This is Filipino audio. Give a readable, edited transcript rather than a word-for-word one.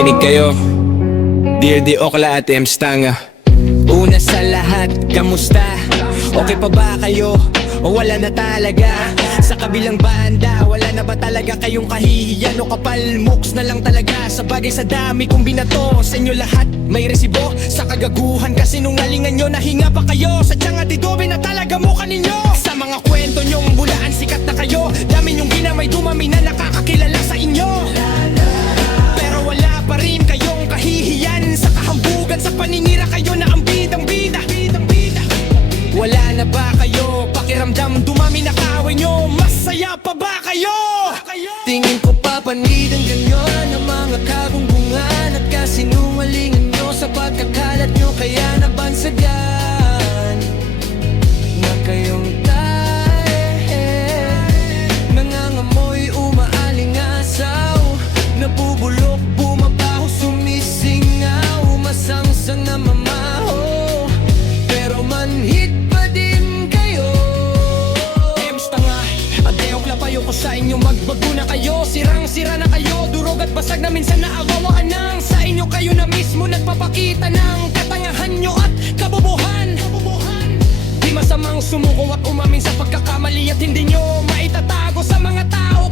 Makinig kayo, Dear Di Okla at Emstanga. Una sa lahat, kamusta? Okay pa ba kayo? O wala na talaga? Sa kabilang banda, wala na ba talaga kayong kahihiyan? O kapal mooks na lang talaga? Sa bagay sa dami kong binato, sa inyo lahat may resibo. Sa kagaguhan kasi nung nalingan nyo, nahinga pa kayo. Sa tiyang atidobe na talaga mukha ninyo. Sa mga kwento nyong bulaan, sikat na kayo. Dami nyong ginamay, dumami na nakakakilala sa inyo. Pero wala pa rin kayong kahihiyan. Sa kahambugan, sa paninira kayo na ang bidang-bida. Wala na ba kayo? Pakiramdam dumami na kaaway nyo. Masaya pa ba kayo? Tingin ko papanid ang ganyan ang mga kagumbungan at kasinungalingan nyo sa pagkakalat nyo. Kaya nabansagan na kayong nangangamoy, umaalingasaw, nabubulok, bumabaho, sumisingaw, masangsang na mamaho, pero manhid pa din kayo. Emstanga, adeokla payo ko sa inyo, magbago na kayo. Sirang-sira na kayo, durog at basag na minsan naawawaan nang sa inyo kayo na mismo nagpapakita ng katangahan nyo at kabubuhan. Di masamang sumuko at umamin sa pagkakamali at hindi nyo maitatago sa mga tao.